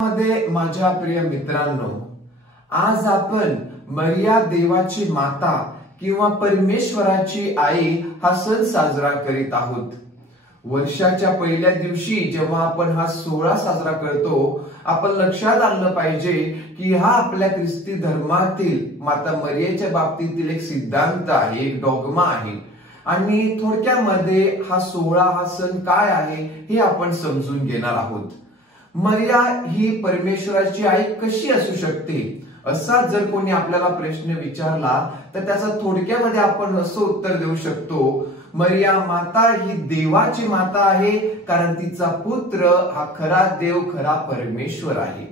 मध्ये माझ्या प्रिय मित्रांनो, आज आपण मरिया देवाची माता किंवा परमेश्वराची आई हा सण साजरा करीत आहोत। वर्षाच्या पहिल्या दिवशी जेव्हा आपण हा सोहळा साजरा करतो, आपण लक्षात आणलं पाहिजे की हा आपल्या ख्रिस्ती धर्मातील माता मरियेच्या बाबतीतील एक सिद्धांत आहे, एक डॉगमा आहे। आणि थोडक्यामध्ये हा सोहळा, हा सण काय आहे हे आपण समजून घेणार आहोत। मरिया ही परमेश्वराची आई कशी असू शकते, असा जर कोणी आपल्याला प्रश्न विचारला तर त्याचा थोडक्यामध्ये आपण असं उत्तर देऊ शकतो, मरिया माता ही देवाची माता आहे, कारण तिचा पुत्र हा खरा देव, खरा परमेश्वर आहे।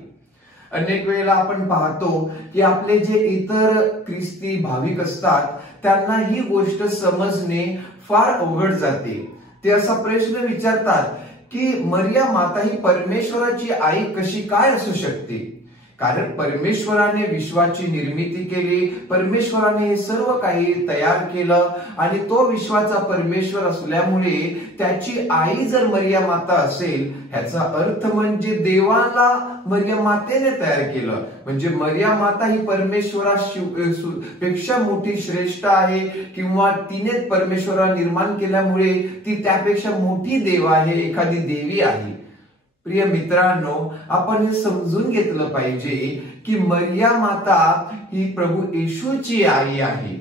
अनेक वेळेला आपण पाहतो की आपले जे इतर ख्रिस्ती भाविक असतात त्यांना ही गोष्ट समजणे फार अवघड जाते। ते असा प्रश्न विचारतात की मरिया माता ही परमेश्वराची आई कशी काय असू शकते, कारण परमेश्वराने विश्वाची निर्मिती केली, परमेश्वराने हे सर्व काही तयार केलं आणि तो विश्वाचा परमेश्वर असल्यामुळे त्याची आई जर मरिया माता असेल, ह्याचा अर्थ म्हणजे देवाला मरिया मातेने तयार केलं, म्हणजे मरिया माता ही परमेश्वरापेक्षा मोठी श्रेष्ठ आहे, किंवा तिने परमेश्वराला निर्माण केल्यामुळे ती त्यापेक्षा मोठी देव आहे, एखादी देवी आहे। प्रिय मित्रांनो, आपण हे समजून घेतलं पाहिजे की मरिया माता ही प्रभू येशूची आई आहे।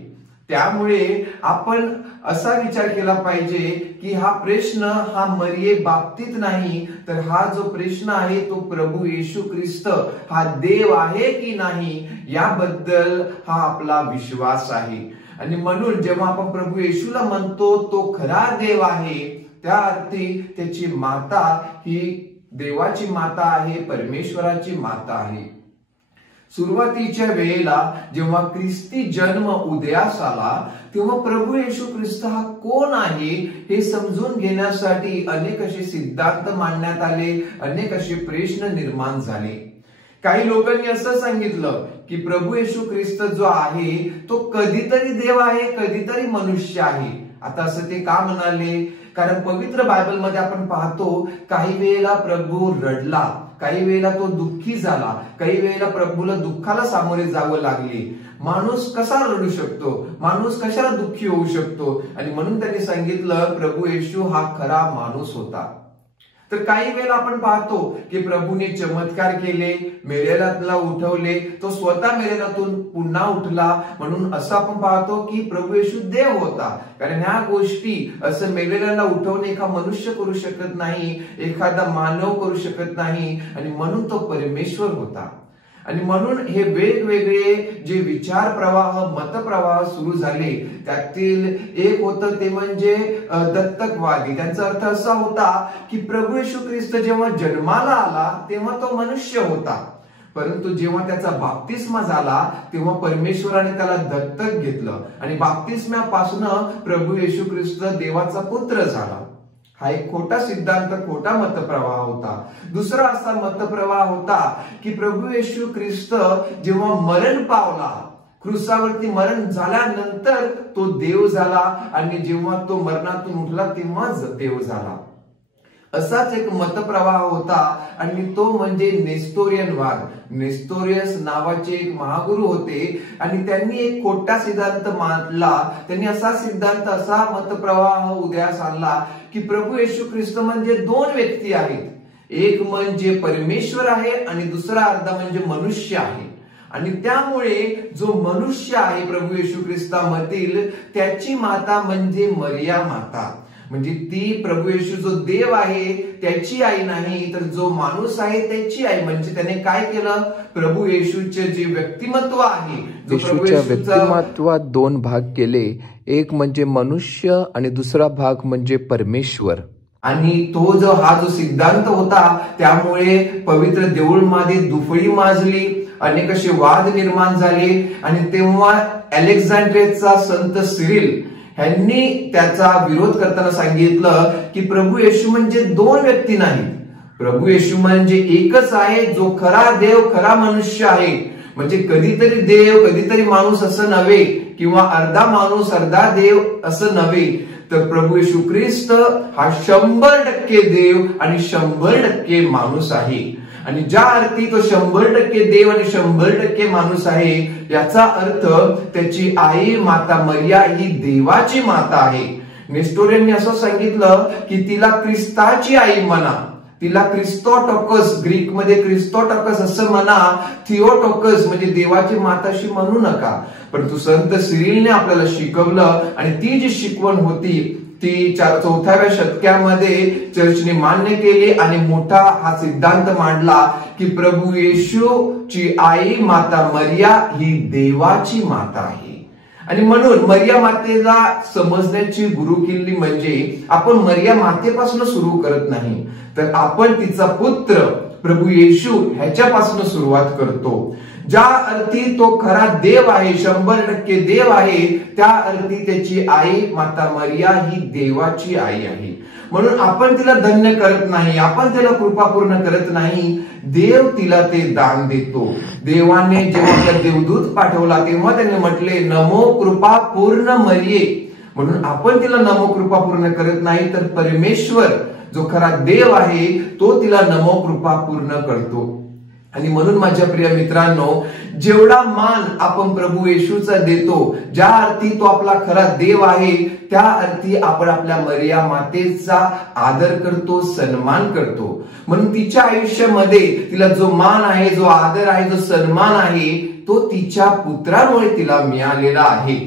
त्यामुळे आपण असा विचार केला पाहिजे की हा प्रश्न हा मरिये बाबतीत नाही, तर हा जो प्रश्न आहे तो प्रभू येशू ख्रिस्त हा देव आहे की नाही याबद्दल हा आपला विश्वास आहे। आणि म्हणून जेव्हा आपण प्रभू येशूला म्हणतो तो खरा देव आहे, त्या अर्थी त्याची माता ही देवाची माता आहे, परमेश्वराची माता आहे। सुरुवातीच्या वेळेला जेव्हा ख्रिस्ती जन्म उदयास आला, तेव्हा प्रभू येशू ख्रिस्त हा कोण आहे हे समजून घेण्यासाठी अनेक असे सिद्धांत मांडण्यात आले, अनेक असे प्रश्न निर्माण झाले। काही लोकांनी असं सांगितलं की प्रभू येशू ख्रिस्त जो आहे तो कधीतरी देव आहे, कधीतरी मनुष्य आहे। आता असं ते का म्हणाले, कारण पवित्र बायबल मध्ये आपण पाहतो काही वेळेला प्रभू रडला, काही वेळेला तो दुःखी झाला, काही वेळेला प्रभूला दुःखाला सामोरे जावं लागले। माणूस कसा रडू शकतो, माणूस कशाला दुःखी होऊ शकतो, आणि म्हणून त्यांनी सांगितलं प्रभू येशू हा खरा माणूस होता। तर काही वेळेला आपण पाहतो की प्रभूने चमत्कार केले, मेलेल्याला उठवले, तो स्वतः मेलेल्यातून पुन्हा उठला, म्हणून असं आपण पाहतो की प्रभू येशू देव होता, कारण ह्या गोष्टी असं मेलेल्याला उठवणे एका मनुष्य करू शकत नाही, एखादा मानव करू शकत नाही, आणि म्हणून तो परमेश्वर होता। आणि म्हणून हे वेगवेगळे जे विचार प्रवाह, मत प्रवाह सुरू झाले, त्यातील एक होतं ते म्हणजे दत्तकवादी। त्यांचा अर्थ असा होता की प्रभू येशू ख्रिस्त जेव्हा जन्माला आला तेव्हा तो मनुष्य होता, परंतु जेव्हा त्याचा बाप्तिस्मा झाला तेव्हा परमेश्वराने त्याला दत्तक घेतलं, आणि बाप्तिस्म्यापासून प्रभू येशू ख्रिस्त देवाचा पुत्र झाला। हा एक खोटा सिद्धांत, खोटा मतप्रवाह होता। दुसरा असा मतप्रवाह होता की प्रभू येशू ख्रिस्त जेव्हा मरण पावला, क्रूसावरती मरण झाल्यानंतर तो देव झाला, आणि जेव्हा तो मरणातून उठला तेव्हाच देव झाला। असाच एक मतप्रवाह होता, आणि तो म्हणजे नेस्टोरियन वाद। नेस्टोरियस नावाचे एक महागुरु होते, आणि त्यांनी एक खोटा सिद्धांत मांडला। त्यांनी असा सिद्धांत, असा मतप्रवाह उदयास आणला की प्रभू येशू ख्रिस्त म्हणजे दोन व्यक्ती आहेत, एक म्हणजे परमेश्वर आहे आणि दुसरा अर्धा म्हणजे मनुष्य आहे। आणि त्यामुळे जो मनुष्य आहे प्रभू येशू ख्रिस्तामधील, त्याची माता म्हणजे मरिया माता, म्हणजे ती प्रभू येशू जो देव आहे त्याची आई नाही, तर जो माणूस आहे त्याची आई। म्हणजे त्याने काय केलं, प्रभू येशूचे जे व्यक्तिमत्व आहे, जो प्रभू येशूच्या व्यक्तिमत्वात दोन भाग केले, एक म्हणजे मनुष्य आणि दुसरा भाग म्हणजे परमेश्वर। आणि तो हा जो सिद्धांत होता, त्यामुळे पवित्र देऊळमध्ये दुफळी माजली, अनेक असे वाद निर्माण झाले, आणि तेव्हा अलेक्झांड्रियाचा संत सिरिल ह्यांनी त्याचा विरोध करताना सांगितलं की प्रभू येशू म्हणजे दोन व्यक्ती नाहीत, प्रभू येशू म्हणजे एकच आहे, जो खरा देव, खरा मनुष्य आहे। म्हणजे कधीतरी देव, कधीतरी माणूस असं नव्हे, किंवा अर्धा माणूस अर्धा देव असं नव्हे, तर प्रभू येशू ख्रिस्त हा 100% देव आणि 100% माणूस आहे। आणि ज्या अर्थी तो 100% देव आणि 100% माणूस आहे, याचा अर्थ त्याची आई माता मरिया ही देवाची माता आहे. नेस्टोरियनने असं सांगितलं की तिला ख्रिस्ताची आई म्हणा, तिला क्रिस्तोटोकस, ग्रीक मध्ये क्रिस्तोटोकस असं म्हणा, थिओटोकस म्हणजे देवाची माताशी म्हणू नका. परंतु संत सिरिलने आपल्याला शिकवलं आणि ती जी शिकवण होती ती 4व्या शतकामध्ये चर्चने मान्य केली आणि मोठा हा सिद्धांत मांडला की प्रभू येशूची आई माता मरिया ही देवाची माता आहे. आणि म्हणून मरिया मातेला समजण्याची गुरुकिल्ली म्हणजे आपण मरिया मातेपासून सुरू करत नाही, तर आपण तिचा पुत्र प्रभू येशू ह्याच्यापासून सुरुवात करतो. ज्या अर्थी तो खरा देव आहे, 100% देव आहे, त्या अर्थी त्याची आई माता मरिया ही देवाची आई आहे. म्हणून आपण तिला धन्य करत नाही, आपण तिला कृपापूर्ण करत नाही, देव तिला ते दान देतो. देवाने जेव्हा देवदूत पाठवला तेव्हा त्याने म्हटले नमो कृपा पूर्ण मरिये. म्हणून आपण तिला नमो कृपा पूर्ण करत नाही, तर परमेश्वर जो खरा देव आहे तो तिला नमो कृपा पूर्ण करतो. आणि म्हणून माझ्या प्रिय मित्रांनो, जेवढा मान आपण प्रभू येशूचा देतो, ज्या अर्थी तो आपला खरा देव आहे, त्या अर्थी आपण आपल्या मरिया मातेचा आदर करतो, सन्मान करतो. म्हणून तिच्या आयुष्यामध्ये तिला जो मान आहे, जो आदर आहे, जो सन्मान आहे, तो तिच्या पुत्रामुळे तिला मिळालेला आहे.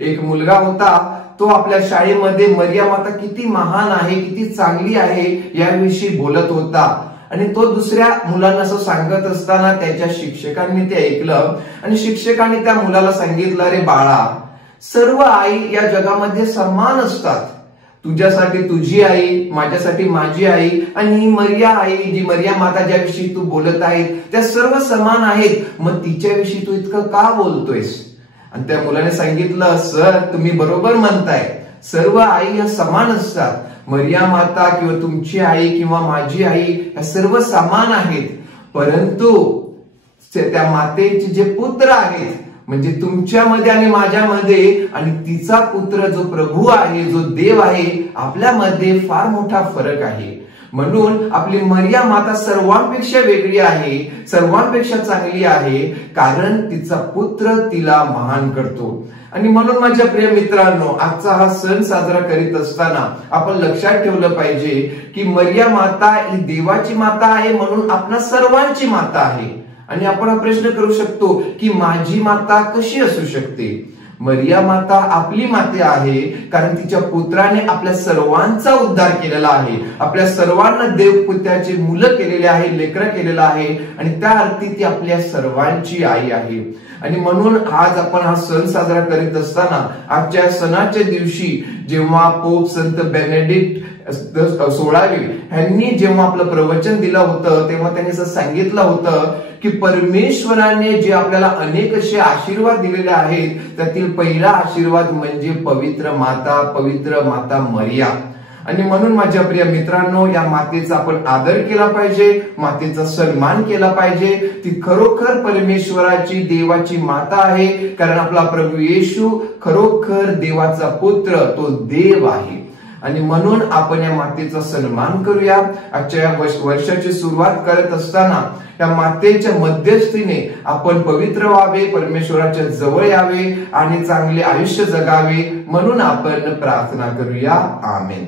एक मुलगा होता, तो आपल्या शाळेमध्ये मरिया माता किती महान आहे, किती चांगली आहे याविषयी बोलत होता. आणि तो दुसऱ्या मुलांना असं सांगत असताना त्याच्या शिक्षकांनी ते ऐकलं आणि शिक्षकांनी त्या मुलाला सांगितलं, अरे बाळा, सर्व आई या जगामध्ये समान असतात. तुझ्यासाठी तुझी आई, माझ्यासाठी माझी आई, आणि ही मरिया आई, जी मरिया माता ज्याविषयी तू बोलत आहे, त्या सर्व समान आहेत. मग तिच्याविषयी तू इतकं का बोलतोयस? आणि त्या मुलाने सांगितलं, सर तुम्ही बरोबर म्हणताय, सर्व आई या समान असतात. मरिया माता किंवा तुमची आई किंवा माझी आई या सर्व समान आहेत, परंतु त्या मातेचे जे पुत्र आहेत, म्हणजे तुमच्यामध्ये आणि माझ्यामध्ये आणि तिचा पुत्र जो प्रभू आहे, जो देव आहे, आपल्यामध्ये फार मोठा फरक आहे. म्हणून आपली मरिया माता सर्वांपेक्षा वेगळी आहे, सर्वांपेक्षा चांगली आहे, कारण तिचा पुत्र तिला महान करतो. आणि म्हणून माझ्या प्रिय मित्रांनो, आजचा हा सण साजरा करीत असताना आपण लक्षात ठेवलं पाहिजे की मरिया माता ही देवाची माता आहे, म्हणून आपणा सर्वांची माता आहे. आणि आपण हा प्रश्न करू शकतो की माझी माता कशी असू शकते? मरिया माता आपली माता आहे, कारण तिच्या पुत्राने आपल्या सर्वांचा उद्धार केलेला आहे, आपल्या सर्वांना देवपुत्राचे मुलं केलेले आहे, लेकरं केलेलं आहे, आणि त्या अर्थी ती आपल्या सर्वांची आई आहे. आणि म्हणून आज आपण हा सण साजरा करीत असताना, आजच्या सणाच्या दिवशी जेव्हा पोप संत बेनेडिक्ट 16वे यांनी जेव्हा आपलं प्रवचन दिलं होतं, तेव्हा त्यांनी असं सांगितलं होतं की परमेश्वराने जे आपल्याला अनेक असे आशीर्वाद दिलेले आहेत, त्यातील पहिला आशीर्वाद म्हणजे पवित्र माता मरिया. आणि म्हणून माझ्या प्रिय मित्रांनो, या मातेचा आपण आदर केला पाहिजे, मातेचा सन्मान केला पाहिजे. ती खरोखर परमेश्वराची, देवाची माता आहे, कारण आपला प्रभू येशू खरोखर देवाचा पुत्र, तो देव आहे. आणि म्हणून आपण या मातेचा सन्मान करूया. आजच्या वर्षाची सुरुवात करत असताना या मातेच्या मध्यस्थीने आपण पवित्र व्हावे, परमेश्वराच्या जवळ यावे आणि चांगले आयुष्य जगावे, म्हणून आपण प्रार्थना करूया. आमेन.